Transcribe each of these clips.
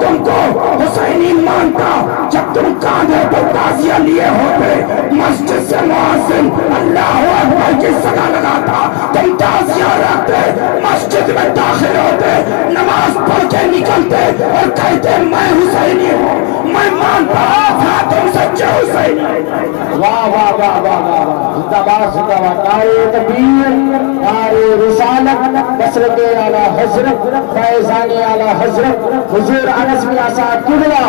تم کو حسینی مانتا جب تم کاندھے پر تازیہ لیے ہوتے، مسجد سے مؤذن اللہ اکبر کی صدا لگاتا، تم تازیہ رکھتے، مسجد میں داخل ہوتے، نماز پڑھ کے نکلتے اور کہتے میں حسینی ہوں، میں مانتا ہاں تم سچے حسینی۔ واہ واہ واہ واہ واہ، زندہ باد زندہ باد، نعرہ تکبیر، نعرہ رسالت، نصرت اعلی حضرت، فیضان اعلی حضرت، حضور انس میاں صاحب قبلہ،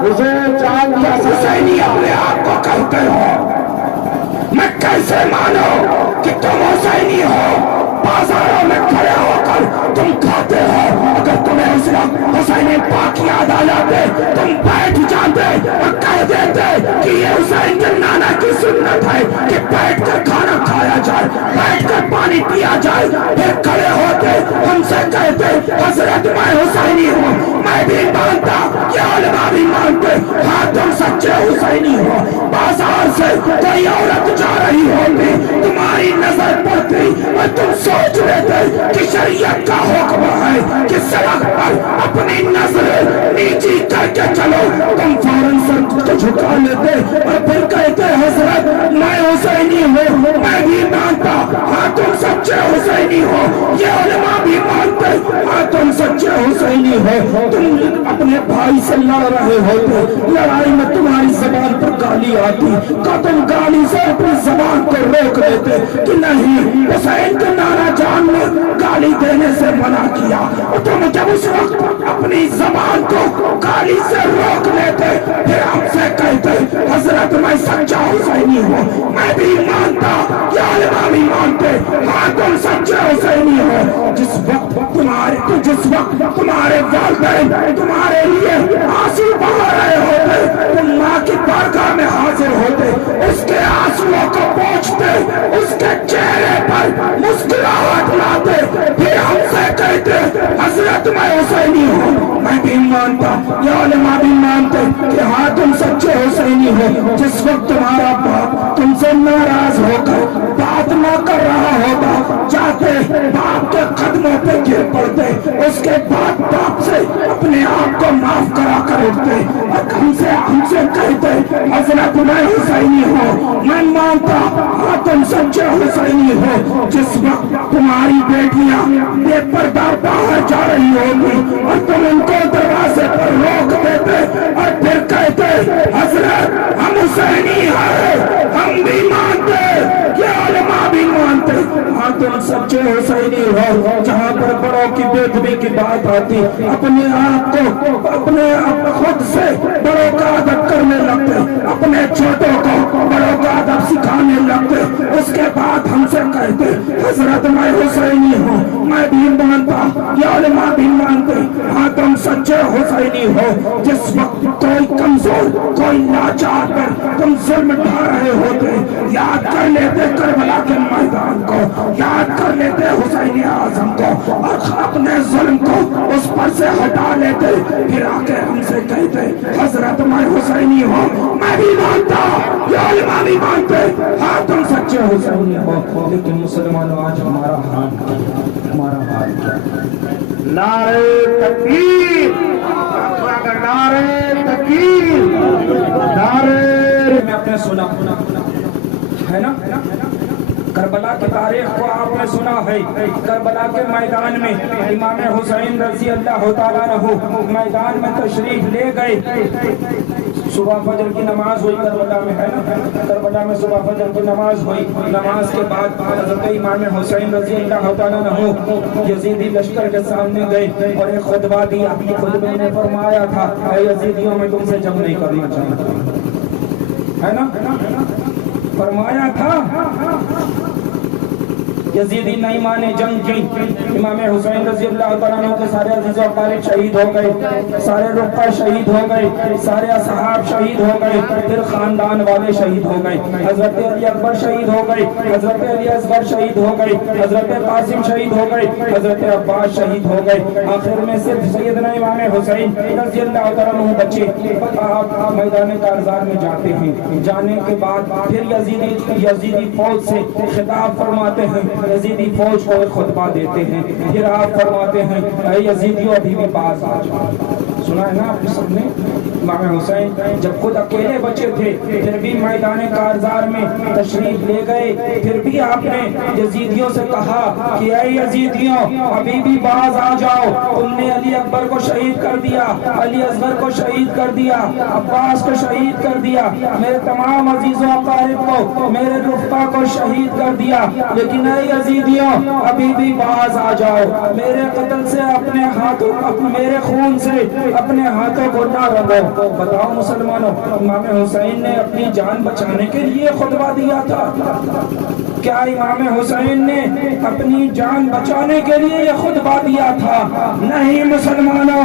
حضور چاند میاں صاحب۔ حسینی اپنے آپ کو کہتے ہو، میں کیسے مانو کہ تم حسینی ہو؟ بازاروں میں کھڑے ہو کر تم کھاتے ہو، اگر تمہیں اس وقت حسین پاک یاد آ جاتے تم بیٹھ جاتے اور کہہ دیتے کہ یہ حسین کے نانا کی سنت ہے کہ بیٹھ کر کھانا کھایا جائے، بیٹھ کر پانی پیا جائے، پھر کھڑے ہوتے ہم سے کہتے حضرت میں حسینی ہوں، میں بھی مانتا، یہ علماء بھی مانتے، ہاں تم سچے حسینی ہو۔ بازار سے کوئی عورت جا رہی ہوتی، تمہاری نظر پڑتی اور تم سوچ لیتے کہ شریعت کا حکم ہے کہ سڑک پر اپنی نظر نیچی کر کے چلو، تم فوراً سر کو جھکا لیتے اور پھر کہتے حضرت میں حسینی ہوں، میں بھی مانتا، ہاں تم سچے حسینی ہو۔ یہ علماء بھی مانتے، ہاں تم سچے حسینی ہو۔ تم اپنے بھائی سے لڑ رہے ہوتے، لڑائی میں تمہاری زبان پر گالی آتی، کہ تم گالی سے اپنی زبان کو روک لیتے کہ نہیں، حسین کے نانا جان نے گالی دینے سے منع کیا، اور تم جب اس وقت اپنی زبان کو گالی سے روک لیتے پھر ہم سے کہتے حضرت میں سچا حسینی ہوں، میں بھی مانتا، یہ علماء بھی مانتے، ہاں تم سچے حسینی ہو۔ جس وقت تمہارے والدین تمہارے لیے آنسو بہا رہے ہوتے، تم ماں کی بارگاہ میں حاضر ہوتے، اس کے آنسوؤں کو پوچھتے، اس کے چہرے پر مسکراہٹ لاتے، پھر ہم سے کہتے حضرت میں حسینی ہوں، میں بھی مانتا، یہ علماء بھی مانتے کہ ہاں تم سچے حسینی ہو۔ جس وقت تمہارا باپ تم سے ناراض ہو کر بات نہ کر رہا ہوتا، جاتے باپ کے قدموں پہ گر پڑتے، اس کے بعد باپ سے اپنے آپ کو معاف کرا کر اٹھتے اور ہم سے کہتے حضرت میں حسینی ہوں، میں مانتا، ہاں تم سچے حسینی ہو۔ جس وقت تمہاری بیٹیاں بے پردہ باہر جا رہی ہوتی اور تم ان کو دروازے پر روک دیتے اور پھر کہتے حضرت ہم حسینی ہیں، ہم بھی مانتے، یہ علماء بھی مانتے، ہاں تم سچے حسینی ہو۔ جہاں پر بڑوں کی بے ادبی کی بات آتی، اپنے آپ کو اپنے خود سے بڑوں کا ادب کرنے لگتے، اپنے چھوٹوں کو بڑوں کا ادب سکھانے لگتے، اس کے بعد ہم سے کہتے حضرت میں حسینی ہوں، میں بھی مانتا، یہ علماء بھی مانتے، ہاں تم سچے حسینی ہو۔ جس وقت کوئی کمزور کوئی لاچار پر تم ظلم ڈھا رہے ہوتے، یاد کر لیتے کربلا کے میدان کو، یاد کر لیتے حسین اعظم کو اور اپنے ظلم کو اس پر سے ہٹا لیتے، پھر آ کے ہم سے کہتے حضرت میں حسینی ہوں، میں بھی مانتا، یہ علماء بھی مانتے، ہاں تم سچے حسینی ہو۔ لیکن مسلمانوں آج ہمارا حال نعرہ تکبیر، نعرہ تکبیر، نعرہ میں اپنے سنا ہے نا، کربلا کی تاریخ کو آپ نے سنا ہے، کربلا کے میدان میں امام حسین رضی اللہ تعالیٰ عنہ میدان میں تشریف لے گئے، صبح فجر کی نماز ہوئی کربلا میں، ہے نا، کربلا میں صبح فجر کی نماز ہوئی، نماز کے بعد حضرت امام حسین رضی اللہ تعالیٰ عنہ یزیدی لشکر کے سامنے گئے اور ایک خطبہ دیا، خطبے میں فرمایا تھا اے یزیدیوں میں تم سے جنگ نہیں کرنا چاہتا، ہے نا، فرمایا تھا یزیدی نہیں مانے جنگ کی، امام حسین رضی اللہ تعالیٰ عنہ کے سارے عزیز و اقارب شہید ہو گئے، سارے رفقا شہید ہو گئے، سارے اصحاب شہید ہو گئے، پھر خاندان والے شہید ہو گئے، حضرت علی اکبر شہید ہو گئے، حضرت علی اصغر شہید ہو گئے، حضرت قاسم شہید ہو گئے، حضرت عباس شہید ہو گئے، آخر میں صرف سیدنا امام حسین رضی اللہ تعالیٰ عنہ بچے۔ آپ میدان کارزار میں جاتے ہیں، جانے کے بعد پھر یزیدی فوج سے خطاب فرماتے ہیں، یزیدی فوج کو ایک خطبہ دیتے ہیں، پھر آپ فرماتے ہیں اے یزیدیوں ابھی بھی باز آ جاؤ، سنا ہے نا آپ سب نے؟ امام حسین جب خود اکیلے بچے تھے پھر بھی میدان کارزار میں تشریف لے گئے، پھر بھی آپ نے یزیدیوں سے کہا کہ اے یزیدیوں ابھی بھی باز آ جاؤ، تم نے علی اکبر کو شہید کر دیا، علی اصغر کو شہید کر دیا، عباس کو شہید کر دیا، میرے تمام عزیز و اقارب کو، میرے رفقا کو شہید کر دیا، لیکن اے یزیدیوں ابھی بھی باز آ جاؤ، میرے قتل سے اپنے ہاتھوں، میرے خون سے اپنے ہاتھوں کو نہ رنگو۔ بتاؤ مسلمانوں، امام حسین نے اپنی جان بچانے کے لیے خطبہ دیا تھا؟ کیا امام حسین نے اپنی جان بچانے کے لیے یہ خطبہ دیا تھا؟ نہیں مسلمانوں،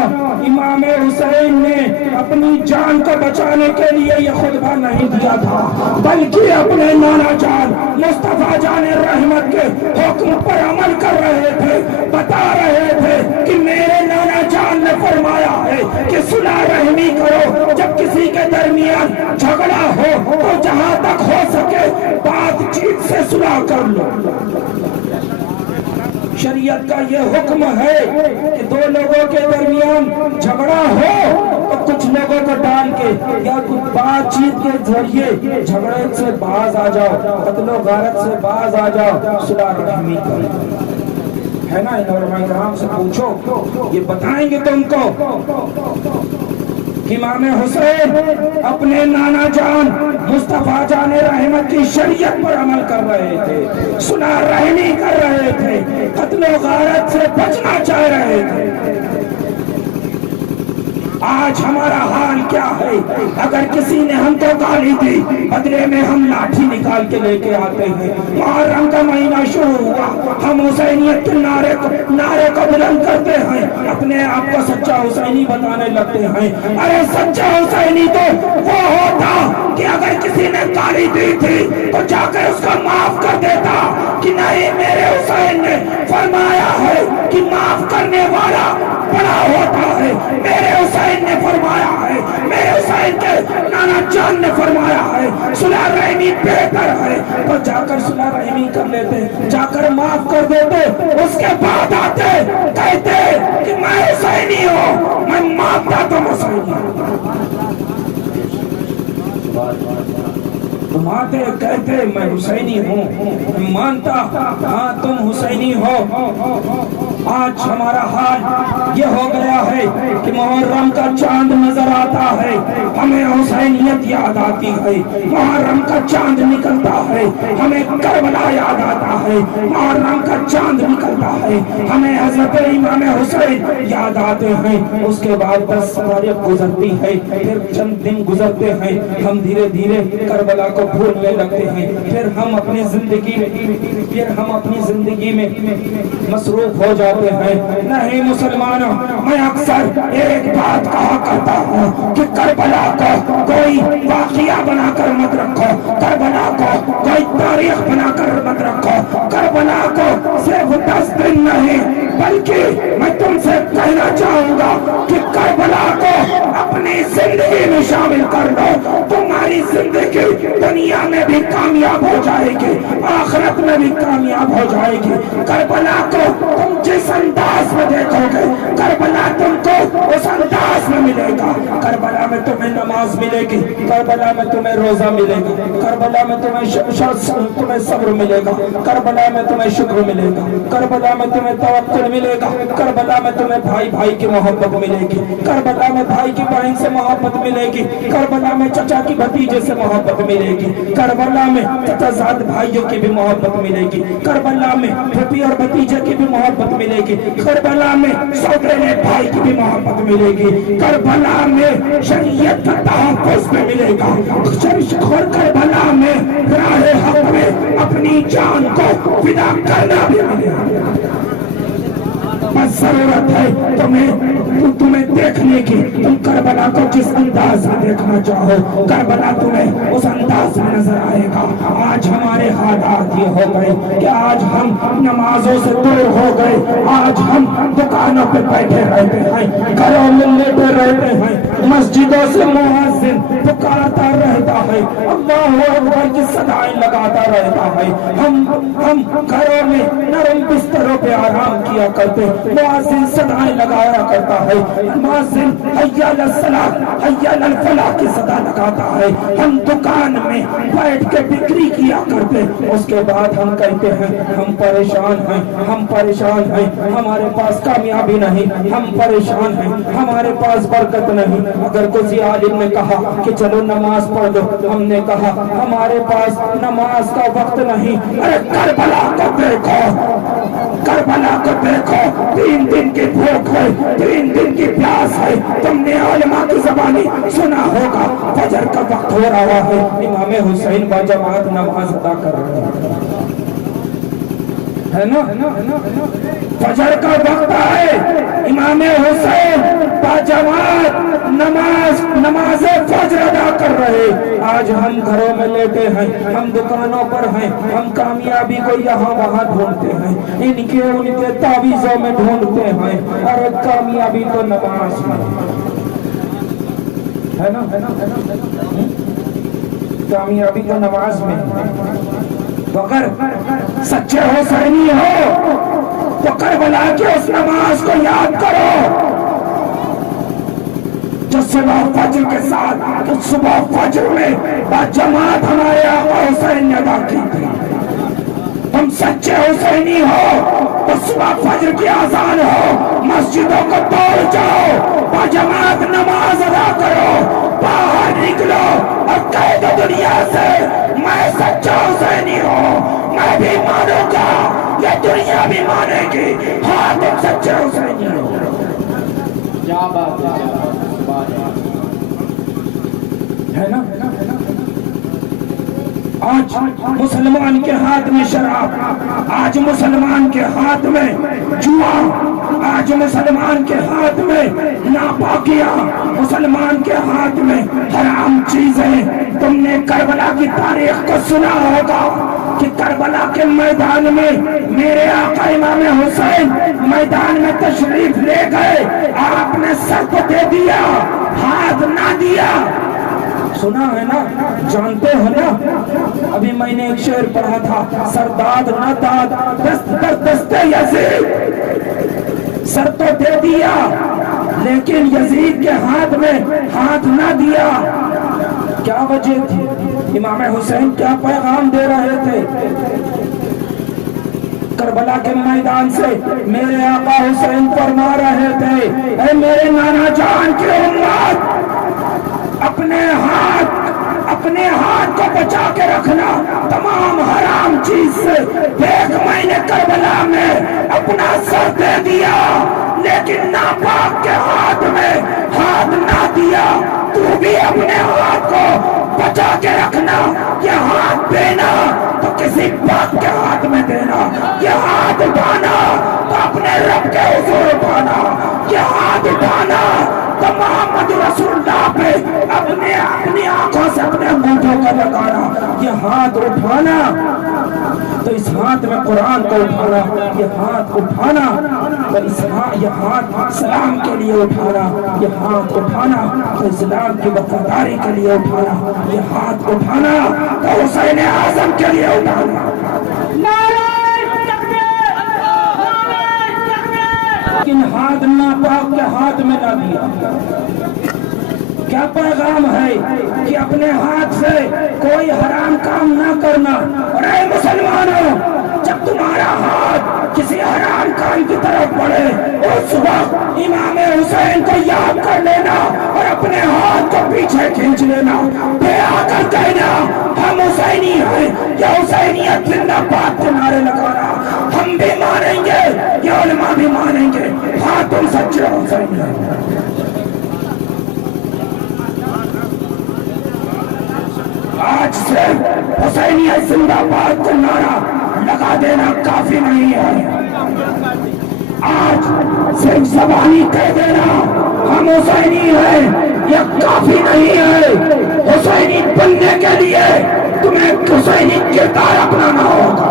امام حسین نے اپنی جان کو بچانے کے لیے یہ خطبہ نہیں دیا تھا، بلکہ اپنے نانا جان مصطفیٰ جان رحمت کے حکم پر عمل کر رہے تھے، بتا رہے تھے کہ میرے نانا جان نے فرمایا ہے کہ صلح رحمی کرو، جب کسی کے درمیان جھگڑا ہو تو جہاں تک ہو سکے بات چیت سے صلح کر لو۔ شریعت کا یہ حکم ہے کہ دو لوگوں کے درمیان جھگڑا ہو تو کچھ لوگوں کو ڈال کے یا کچھ بات چیت کے ذریعے جھگڑے سے باز آ جاؤ، قتل و غارت سے باز آ جاؤ، صلح رحمی کرو۔ ہے نا؟ علماء کرام سے پوچھو، یہ بتائیں گے تم کو کہ امام حسین اپنے نانا جان مصطفیٰ جان رحمت کی شریعت پر عمل کر رہے تھے، صلح رحمی کر رہے تھے، قتل و غارت سے بچنا چاہ رہے تھے۔ آج ہمارا حال کیا ہے؟ اگر کسی نے ہم کو گالی دی، بدلے میں ہم لاٹھی نکال کے لے کے آتے ہیں۔ محرم کا مہینہ شروع ہوا، ہم حسینیت کے نعرے کو بلند کرتے ہیں، اپنے آپ کو سچا حسینی بتانے لگتے ہیں۔ ارے سچا حسینی تو وہ ہوتا کہ اگر کسی نے گالی دی تھی تو جا کر اس کو معاف کر دیتا، کہ نہیں میرے حسین نے فرمایا ہے کہ معاف کرنے والا بڑا ہوتا ہے، میرے حسین نے فرمایا ہے، میرے حسین کے نانا جان نے فرمایا ہے صلح رحمی بہتر ہے، تو جا کر صلح رحمی کر لیتے، جا کر معاف کر دیتے، اس کے بعد آتے کہتے کہ میں حسینی ہوں، میں مانتا تو حسینی ہوں۔ تم آتے کہتے میں حسینی ہوں، مانتا ہاں تم حسینی ہو۔ آج ہمارا حال یہ ہو گیا ہے کہ محرم کا چاند نظر آتا ہے، ہمیں حسینیت یاد آتی ہے، محرم کا چاند نکلتا ہے ہمیں کربلا یاد آتا ہے، محرم کا چاند نکلتا ہے ہمیں حضرت امام حسین یاد آتے ہیں۔ اس کے بعد 10 تاریخ گزرتی ہے، پھر چند دن گزرتے ہیں، ہم دھیرے دھیرے کربلا کو بھولنے لگتے ہیں، پھر ہم اپنی زندگی میں مصروف ہو جاتے ہیں۔ نہیں مسلمانوں، میں اکثر ایک بات کہا کرتا ہوں کہ کربلا کو کوئی واقعہ بنا کر مت رکھو، کربلا کو کوئی تاریخ بنا کر مت رکھو، کربلا کو صرف 10 دن نہیں بلکہ میں تم سے کہنا چاہوں گا کہ کربلا کو اپنی زندگی میں شامل کر لو، تمہاری زندگی دنیا میں بھی کامیاب ہو جائے گی، آخرت میں بھی کامیاب ہو جائے گی۔ کربلا کو تم جس انداز میں دیکھو گے، کربلا تم کو اس انداز میں ملے گا۔ کربلا میں تمہیں نماز ملے گی، کربلا میں تمہیں روزہ ملے گا، کربلا میں تمہیں صبر ملے گا، کربلا میں تمہیں شکر ملے گا، کربلا میں تمہیں توکل ملے گا، کربلا میں تمہیں بھائی بھائی کی محبت ملے گی، کربلا میں بھائی کی بہن سے محبت ملے گی، کربلا میں چچا کی بھتیجے سے محبت ملے گی، کربلا میں چچا زاد بھائیوں کی بھی محبت ملے گی، کربلا میں پھوپھی اور بھتیجے کی بھی محبت ملے گی، کربلا میں سوتیلے بھائی کی بھی محبت ملے گی، کربلا میں شریعت کا تحفظ میں ملے گا، اور کربلا میں راہ حق میں اپنی جان کو فدا کرنا بھی ملے گا۔ بس ضرورت ہے تمہیں دیکھنے کی، تم کربلا کو جس انداز میں دیکھنا چاہو کربلا تمہیں اس انداز میں نظر آئے گا۔ آج ہمارے حالات یہ ہو گئے کہ آج ہم نمازوں سے دور ہو گئے، آج ہم دکانوں پہ بیٹھے رہتے ہیں، گھروں میں لیٹے رہتے ہیں، مسجدوں سے مؤذن پکارتا رہتا ہے، اللہ اکبر کی صدائیں لگاتا رہتا ہے، ہم گھروں میں نرم بستروں پہ آرام کیا کرتے، مؤذن صدائیں لگایا کرتا ہے، مؤذن حی علی الصلاۃ حی علی الفلاح کی صدا لگاتا ہے، ہم دکان میں بیٹھ کے بکری کیا کرتے، اس کے بعد ہم کہتے ہیں ہم پریشان ہیں، ہم پریشان ہیں، ہمارے پاس کامیابی نہیں، ہم پریشان ہیں، ہمارے پاس برکت نہیں۔ اگر کسی عالم نے کہا کہ چلو نماز پڑھ دو، ہم نے کہا ہمارے پاس نماز کا وقت نہیں۔ ارے کربلا کو دیکھو، کربلا کو دیکھو، 3 دن کی بھوک ہے، 3 دن کی پیاس ہے، تم نے علماء کی زبانی سنا ہوگا، فجر کا وقت ہو رہا ہے، امام حسین با جماعت نماز ادا کر رہے ہیں، ہے نا؟ فجر کا وقت ہے، امام حسین با جماعت نماز فجر ادا کر رہے۔ آج ہم گھروں میں لیٹے ہیں، ہم دکانوں پر ہیں، ہم کامیابی کو یہاں وہاں ڈھونڈتے ہیں، ان کے تعویذوں میں ڈھونڈتے ہیں، اور کامیابی تو نماز میں ہے نا؟ کامیابی تو نماز میں ہے۔ اگر سچے حسینی ہو تو کربلا کی اس نماز کو یاد کرو جو صبح فجر کے ساتھ، صبح فجر میں باجماعت ہمارے آقا حسین نے ادا کی تھی۔ تم سچے حسینی ہو تو صبح فجر کی اذان ہو، مسجدوں کو توڑ جاؤ، باجماعت نماز ادا کرو، باہر نکلو اور کہہ دو دنیا سے میں سچا حسینی ہوں، میں بھی مانوں گا، یہ دنیا بھی مانے گی، ہاں تم سچے حسینی ہو۔ کیا بات ہے نا؟ آج مسلمان کے ہاتھ میں شراب، آج مسلمان کے ہاتھ میں جوا، آج مسلمان کے ہاتھ میں ناپاکیاں، مسلمان کے ہاتھ میں حرام چیزیں۔ تم نے کربلا کی تاریخ کو سنا ہوگا کہ کربلا کے میدان میں میرے آقا امام حسین میدان میں تشریف لے گئے، آپ نے سر کو دے دیا، ہاتھ نہ دیا۔ سنا ہے نا، جانتے ہو نا؟ ابھی میں نے ایک شعر پڑھا تھا، سرداد نہ داد دست در دست یزید، سر تو دے دیا لیکن یزید کے ہاتھ میں ہاتھ نہ دیا۔ کیا وجہ تھی؟ امام حسین کیا پیغام دے رہے تھے؟ کربلا کے میدان سے میرے آقا حسین فرما رہے تھے، اے میرے نانا جان کی امت، اپنے ہاتھ کو بچا کے رکھنا تمام حرام چیز سے۔ دیکھ میں نے کربلا میں اپنا سر دے دیا لیکن ناپاک کے ہاتھ میں ہاتھ نہ دیا، تو بھی اپنے ہاتھ کو بچا کے رکھنا۔ یہ ہاتھ دینا تو کسی پاک کے ہاتھ میں دینا، یہ ہاتھ اٹھانا تو اپنے رب کے حضور اٹھانا، یہ ہاتھ اٹھانا تو محمد رسول اللہ پہ اپنی آنکھوں سے اپنے انگوٹھوں کو لگانا، یہ ہاتھ اٹھانا تو اس ہاتھ میں قرآن کو اٹھانا، یہ ہاتھ اٹھانا تو یہ ہاتھ اسلام کے لیے اٹھانا، یہ ہاتھ اٹھانا تو اسلام کی وفاداری کے لیے اٹھانا، یہ ہاتھ اٹھانا تو حسین اعظم کے لیے اٹھانا۔ لیکن ہاتھ ناپاک کے ہاتھ میں نہ دیا۔ کیا پیغام ہے کہ اپنے ہاتھ سے کوئی حرام کام نہ کرنا۔ اور اے مسلمانوں، جب تمہارا ہاتھ کسی حرام کام کی طرف بڑھے اس وقت امام حسین کو یاد کر لینا اور اپنے ہاتھ کو پیچھے کھینچ لینا، پھر آ کر کہنا ہم حسینی ہیں، یا حسینیت زندہ باد کے نعرے لگانا۔ ہم بھی مانیں گے، یہ علماء بھی مانیں گے، ہاں تم سچے حسینی ہیں۔ آج سے حسینیت زندہ باد کا نعرہ لگا دینا کافی نہیں ہے، آج صرف زبانی کہہ دینا ہم حسینی ہیں یہ کافی نہیں ہے۔ حسینی بننے کے لیے تمہیں حسینی کردار اپنانا ہوگا۔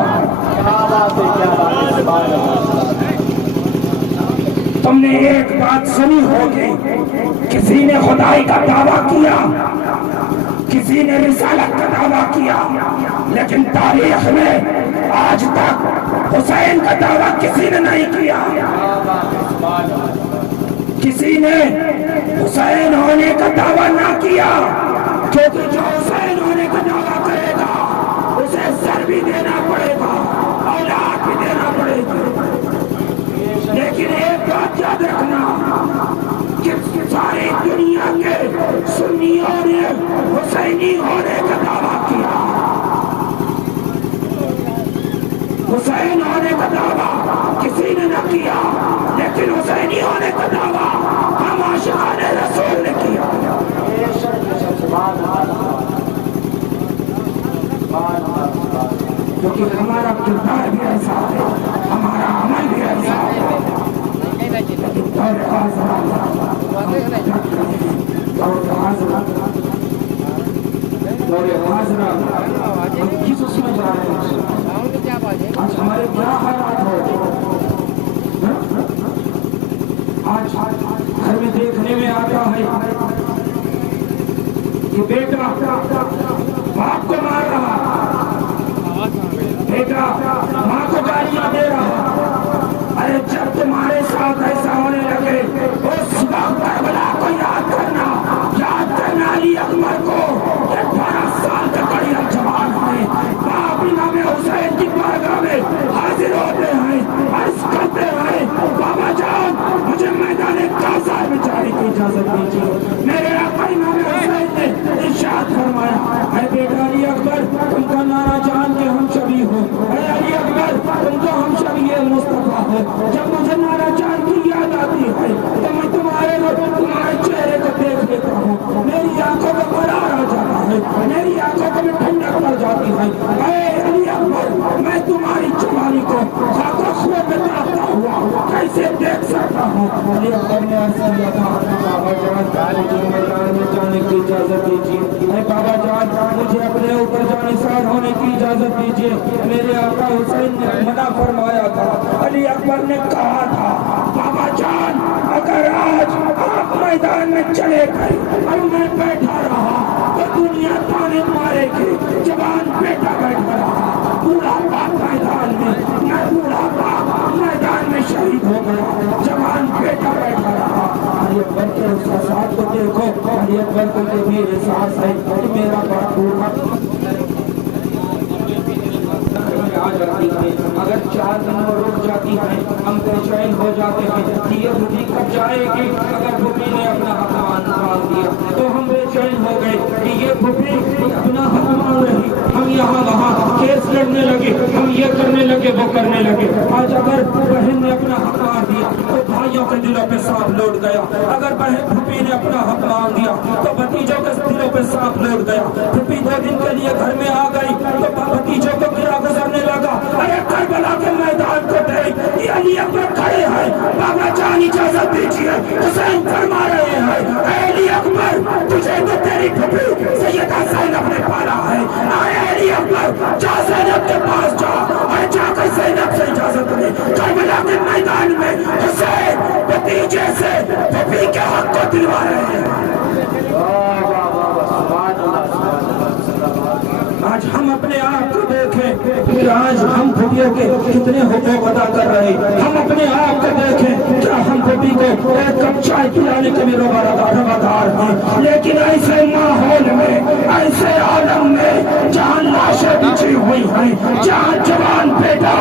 تم نے ایک بات سنی ہوگی، کسی نے خدائی کا دعویٰ کیا، کسی نے رسالت کا دعویٰ کیا، لیکن تاریخ میں آج تک حسین کا دعویٰ کسی نے نہیں کیا۔ کسی نے حسین ہونے کا دعویٰ نہ کیا، کیونکہ جو حسین ہونے کا دعویٰ کرے گا اسے سر بھی دینا پڑے گا، اولاد بھی دینا پڑے گا۔ لیکن ایک بات یاد رکھنا کہ ساری دنیا کے سنیوں نے حسینی ہونے کا دعویٰ کیا، حسین ہونے کا دعویٰ کسی نے نہ کیا، لیکن حسینی ہونے کا دعویٰ ہم عاشقان رسول نے کیا۔ کیونکہ ہمارا کردار بھی ایسا ہے، ہمارا عمل بھی ایسا ہے، ہم کس اس میں جا رہے ہیں؟ آج ہمارے کیا حالات ہو؟ آج گھر میں دیکھنے میں آتا ہے کہ بیٹا باپ کو مار رہا، بیٹا ماں کو گالیاں دے رہا۔ ارے جب تمہارے ساتھ ایسا ہونے لگے اس وقت کربلا کو یاد کرنا علی اکبر کو، 18 سال کا بڑھیا جوان ہے، باپ امام حسین کی بارگاہ میں حاضر ہوتے ہیں، عرض کرتے ہیں بابا جان مجھے میدان کاثر میں جانے کی اجازت دیجیے۔ میرے آقا امام حسین نے ارشاد فرمایا، اے بیٹا علی اکبر تم کا نعرہ جان کے ہم شبیہ ہو، اے علی اکبر تم کو ہم شبیہ مصطفیٰ ہو۔ جب مجھے نعرہ جان کی یاد آتی ہے تو میں تمہارے چہرے کو دیکھ لیتا ہوں، میری آنکھوں کو قرار آ جاتا ہے، میری آنکھوں کو بھی ٹھنڈک پڑ جاتی ہے۔ اے علی اکبر میں تمہاری جوانی کو خاک و خون میں تڑپتا ہوا کیسے دیکھ سکتا ہوں؟ علی اکبر نے عرض کیا تھا بابا جان مجھے میدان میں جانے کی اجازت دیجیے، اے بابا جان مجھے اپنے اوپر جانثار ہونے کی اجازت دیجیے۔ میرے آقا حسین نے منع فرمایا تھا، علی اکبر نے کہا تھا بابا جان اگر آج آپ میدان میں چلے گئے اور میں بیٹھا رہا تو دنیا تانے مارے گی، جوان بیٹا بیٹھا رہا، بوڑھا باپ میدان میں بوڑھا باپ میدان میں شہید ہو گیا، جوان بیٹا بیٹھا رہا۔ علی اکبر کے احساسات کو دیکھو، علی اکبر کو یہ بھی احساس ہے کہ میرا بڑا بوڑھا آ جاتی ہے، اگر 4 دن رک جاتی ہے ہم بے چین ہو جاتے ہیں کہ یہ بھوپی کب جائے گی۔ اگر بھوپی نے اپنا حق مان دیا تو ہم بے چین ہو گئے کہ یہ بھوپی اپنا حق مان رہی، ہم یہاں وہاں کیس لڑنے لگے، ہم یہ کرنے لگے وہ کرنے لگے۔ آج اگر بہن نے اپنا حق مان دیا تو بھائیوں کے دلوں پہ سانپ لوٹ گیا، اگر بہن بھوپی نے اپنا حق مان دیا تو بھتیجوں کے دلوں پہ سانپ لوٹ گیا۔ بھوپی 2 دن کے لیے گھر میں آ گئی تو بھتیجوں کو گرا گزرنے لگا۔ ارے کربلا کے میدان کو دیکھ، یہ علی اکبر کھڑے ہیں، بابا جان اجازت دیجیے، حسین فرما رہے ہیں اے علی اکبر تجھے تو تیری پھوپھی سیدہ زینب نے پالا ہے، اے علی اکبر جا زینب کے پاس جا، اے جا کر زینب سے اجازت لے۔ کربلا کے میدان میں حسین بھتیجے سے پھوپھی کے حق کو دلوا رہے ہیں۔ آج ہم اپنے آپ کو دیکھیں کہ آج ہم پھوپھیوں کے کتنے حقوق ادا کر رہے ہیں۔ ہم اپنے آپ کو دیکھیں کیا ہم پھوپھی کو ایک کپ چائے پلانے کے بھی روادار ہیں، لیکن ایسے ماحول میں، ایسے عالم میں جہاں لاشیں بچھی ہوئی ہیں، جہاں جوان بیٹا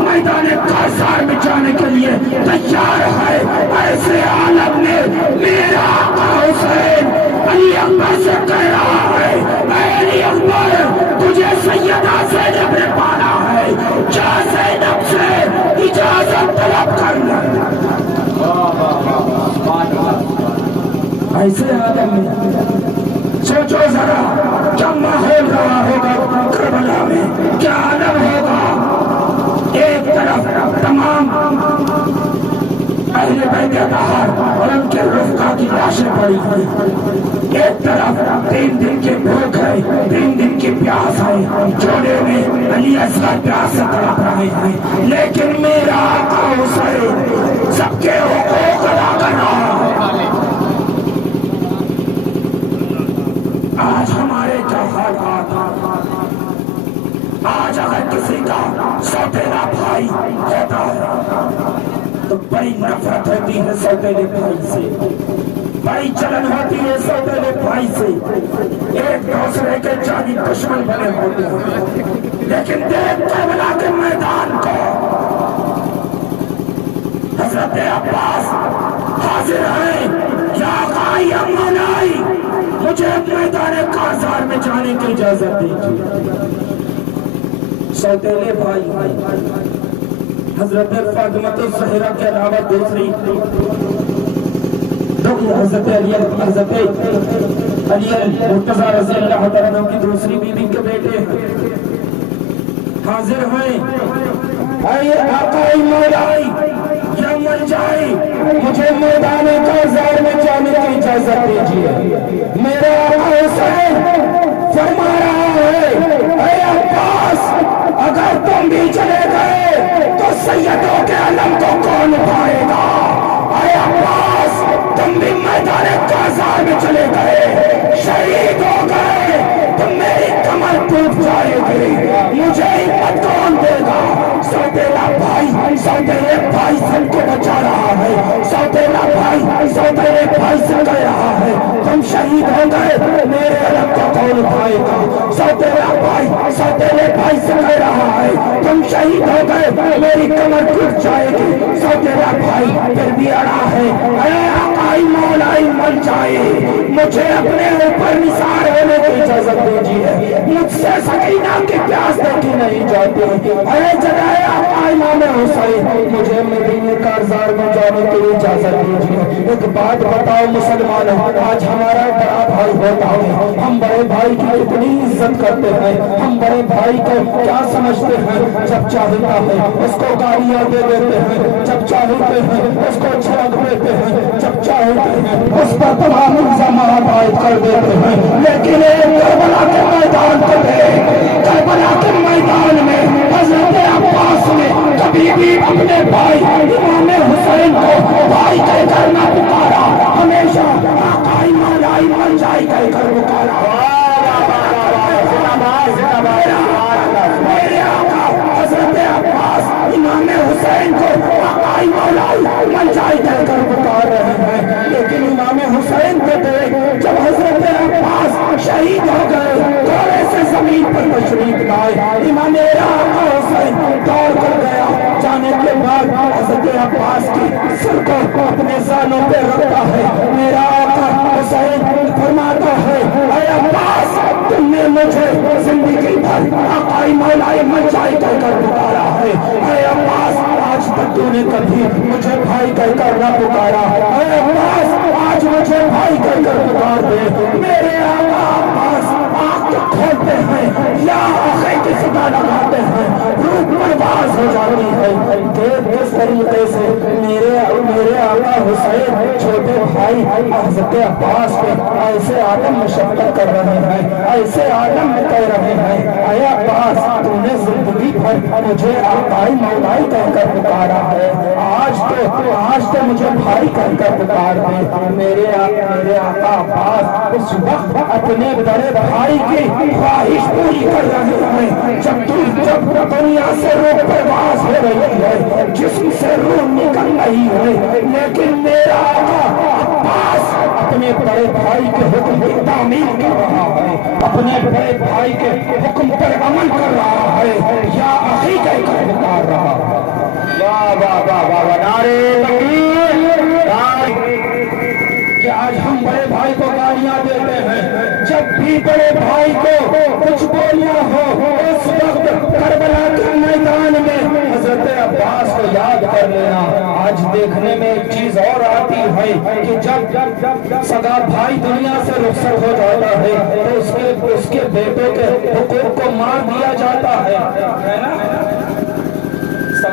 میدان کاثر میں جانے کے لیے تیار ہے، ایسے عالم میں میرا آقا حسین علی اکبر سے کہہ رہا ہے اے علی اکبر تجھے سیدہ زینب نے پالا ہے، جا زینب سے اجازت طلب کر لے۔ ایسے آدم میں سوچو ذرا کیا ماحول رہا ہوگا کربلا میں، کیا عالم ہوگا۔ ایک طرف تمام اہل بیت اطہار اور ان کے رفقا کی لاشیں پڑی ہوئی، ایک طرف 3 دن کی بھوک ہے، 3 دن کی پیاس ہے، جوڑے میں علی اصغر پیاس سے تڑپ رہے ہیں، لیکن میرا آقا حسین سب کے حقوق ادا کر رہا ہے۔ آج ہمارے کیا حالات، آج اگر کسی کا سوتیلا بھائی ہوتا ہے تو بڑی نفرت ہوتی ہے سوتیلے بھائی سے، بڑی جلن ہوتی ہے سوتیلے بھائی سے، ایک دوسرے کے جانی دشمن بنے ہوتے ہیں۔ لیکن دیکھ کربلا کے میدان کو، حضرت عباس حاضر ہیں، یا آقا یا مولائی مجھے میدان کارزار میں جانے کی اجازت دیجیے۔ سوتیلے بھائی حضرت فاطمہ الزہرا کے علاوہ دوسری حضرت علی مرتضیٰ رضی اللہ تعالیٰ کی دوسری بیوی کے بیٹے حاضر ہیں، اے آقا مولائی یا ملجائی مجھے میدان کارزار میں جانے کی اجازت دیجیے۔ میرا آقا حسین فرما رہا ہے، اے عباس اگر تم بھی چلے گئے تو سیدوں کے علم کو کون اٹھائے گا؟ اے عباس تم بھی میدان کارزار میں چلے گئے، شہید ہو گئے تو میری کمر ٹوٹ جائے گی، مجھے ہمت کون دے گا؟ سوتیلا بھائی سوتیلے بھائی سب کو بچا رہا ہے، سوتیلا بھائی سوتیلے بھائی سے کہہ رہا ہے تم شہید ہو گئے میرے علم کو کون اٹھائے گا؟ سوتیلا بھائی سوتیلے بھائی سے کہہ رہا ہے تم شہید ہو گئے میری کمر ٹوٹ جائے گی۔ سوتیلا بھائی پھر بھی اڑا ہے، اے آقائی مولائی مل جائے مجھے اپنے اوپر نثار ہونے کی اجازت دیجیے، مجھ سے سکینہ کی پیاس دیکھی نہیں جاتی، اے جناب آقا امام حسین مجھے مدینے کارزار میں جانے کی اجازت دیجیے۔ ایک بات بتاؤ مسلمان، آج ہمارا بڑا بھائی ہوتا ہے، ہم بڑے بھائی کی کتنی عزت کرتے ہیں، ہم بڑے بھائی کو کیا سمجھتے ہیں؟ جب چاہتا ہے اس کو گالیاں دے دیتے ہیں، جب چاہتے ہیں اس کو چھڑک دیتے ہیں، جب چاہتے ہیں اس پر تمام الزامات عائد کر دیتے ہیں، لیکن کربلا کے میدان کو دیکھ، کربلا کے میدان میں حضرت عباس نے کبھی بھی اپنے بھائی امام حسین کو بھائی کہہ کر نہ پکارا، ہمیشہ آقائی مولائی ملجائی کہہ کر پکارا۔ میرے آقا حضرت عباس امام حسین کو آقائی مولائی ملجائی کہہ کر پکار رہے ہیں، لیکن امام حسین کو دیکھ جب حضرت عباس شہید ہو گئے تھوڑے سے زمین پر تشریف لائے، امام آقا حسین دوڑ کر گیا، جانے کے بعد حضرت عباس کی سر کو اپنے زانوں پہ رکھتا ہے، میرا آقا حسین فرماتا ہے، اے عباس تم نے مجھے زندگی بھر آقائی مولائی ملجائی کہہ کر پکارا ہے، اے عباس آج تک تو نے کبھی مجھے بھائی کہہ کر نہ پکارا، اے عباس آج مجھے بھائی کہہ کر پکار دے۔ میرے آقا عباس آنکھ کھولتے ہیں یا آخر کی صدا لگاتے ہیں، روح پرواز ہو جاتی ہے، دیکھ کس طریقے سے میرے آقا حسین چھوٹے بھائی حضرت عباس پہ ایسے عالم میں شفقت کر رہے ہیں، ایسے عالم میں کہہ رہے ہیں، اے عباس تو نے زندگی بھر مجھے آقائی مولائی کہہ کر پکارا ہے، آج تو مجھے بھائی کہہ کر پکار دے۔ میرے آقا عباس اس وقت اپنے بڑے بھائی کی خواہش پوری کر رہے ہیں، جب دنیا سے روح پرواز ہو رہی ہے، جسم سے روح نکل رہی ہے، لیکن میرا آقا عباس اپنے بڑے بھائی کے حکم کی تعمیل کر رہا ہے، اپنے بڑے بھائی کے حکم پر عمل کر رہا ہے، یا اخی کہہ کر پکار رہا ہے۔ واہ واہ واہ واہ نعرے تکبیر! کہ آج ہم بڑے بھائی کو گالیاں دیتے ہیں، جب بھی بڑے بھائی کو کچھ بولنا ہو اس وقت کربلا کے میدان میں حضرت عباس کو یاد کر لینا۔ آج دیکھنے میں ایک چیز اور آتی ہے کہ جب سگا بھائی دنیا سے رخصت ہو جاتا ہے تو اس کے بیٹوں کے حقوق کو مار دیا جاتا ہے نا؟